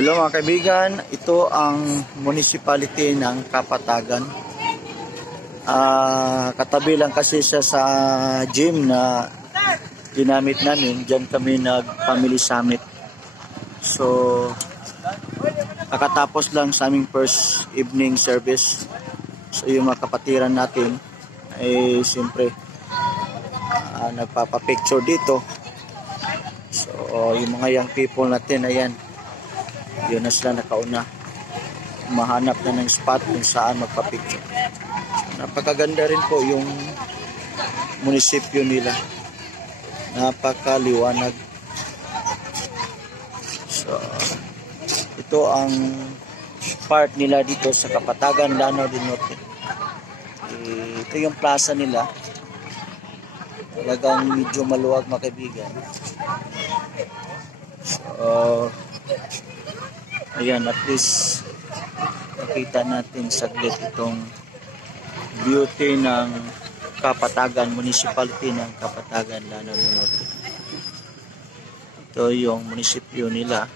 Hello mga kaibigan, ito ang municipality ng Kapatagan. Katabi lang kasi siya sa gym na ginamit namin. Diyan kami nag-family summit. So, kakatapos lang sa aming first evening service. So, yung mga kapatiran natin ay siyempre nagpapapicture dito. So, yung mga young people natin, ayan. Yun na sila nakauna. Mahanap na ng spot kung saan magpa-picture. Napakaganda rin po yung munisipyo nila. Napakaliwanag. So, ito ang part nila dito sa Kapatagan, Lanao del Norte. Ito yung plaza nila. Talagang medyo maluwag mga kaibigan. So, ayan, at least makita natin saglit itong beauty ng Kapatagan, municipality ng Kapatagan, Lanao del Norte. Ito yung munisipyo nila.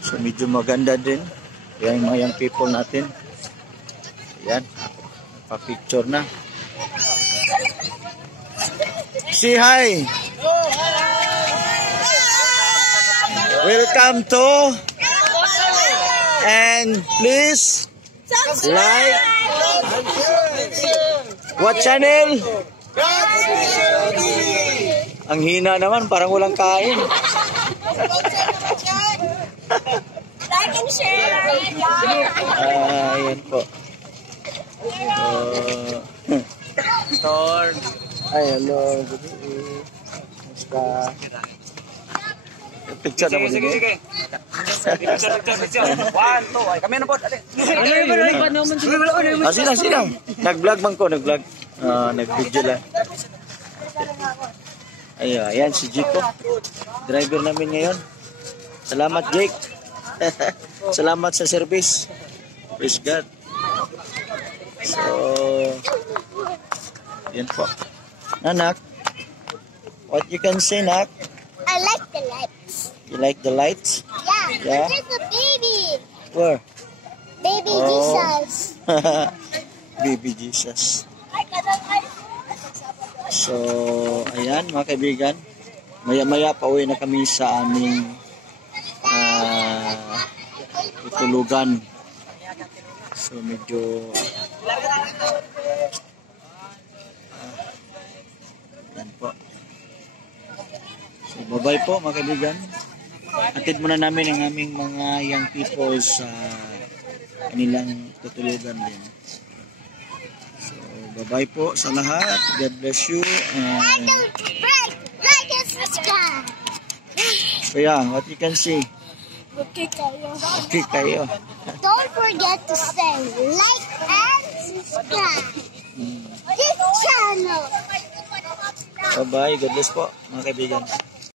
So medyo maganda din. Ayan yung mga young people natin. Ayan, pa-picture na. Say hi! Welcome to and please like what channel? Ang hina naman, parang walang kain. Like and share. Ayan po. Storm. Ay, hello. Good evening. Musta? Picture na mo din. Sige. Picture. 1, 2. Ay, kami na po. Sila. Nag-vlog man ko, nag-vlog. Nag-video lang. Ayan si Jiko. Driver namin ngayon. Salamat, Jake. Salamat sa service. Praise God. So, yan po. Anak, what you can say, Nak? I like the lights. You like the lights? Yeah. There's a baby. Where? Baby Jesus. Baby Jesus. So, ayan mga kaibigan. Maya-maya pauwi na kami sa aming tutulugan. So, medyo yan po. So, bye-bye po mga kaibigan. Atid muna namin ang aming mga young people sa kanilang tutulugan din. So, bye-bye po sa lahat. God bless you. And Like and subscribe. so yeah, what you can see. Okay, kayo. Okay kayo. Don't forget to say like and subscribe. This channel. Bye-bye. God bless po mga kaibigan.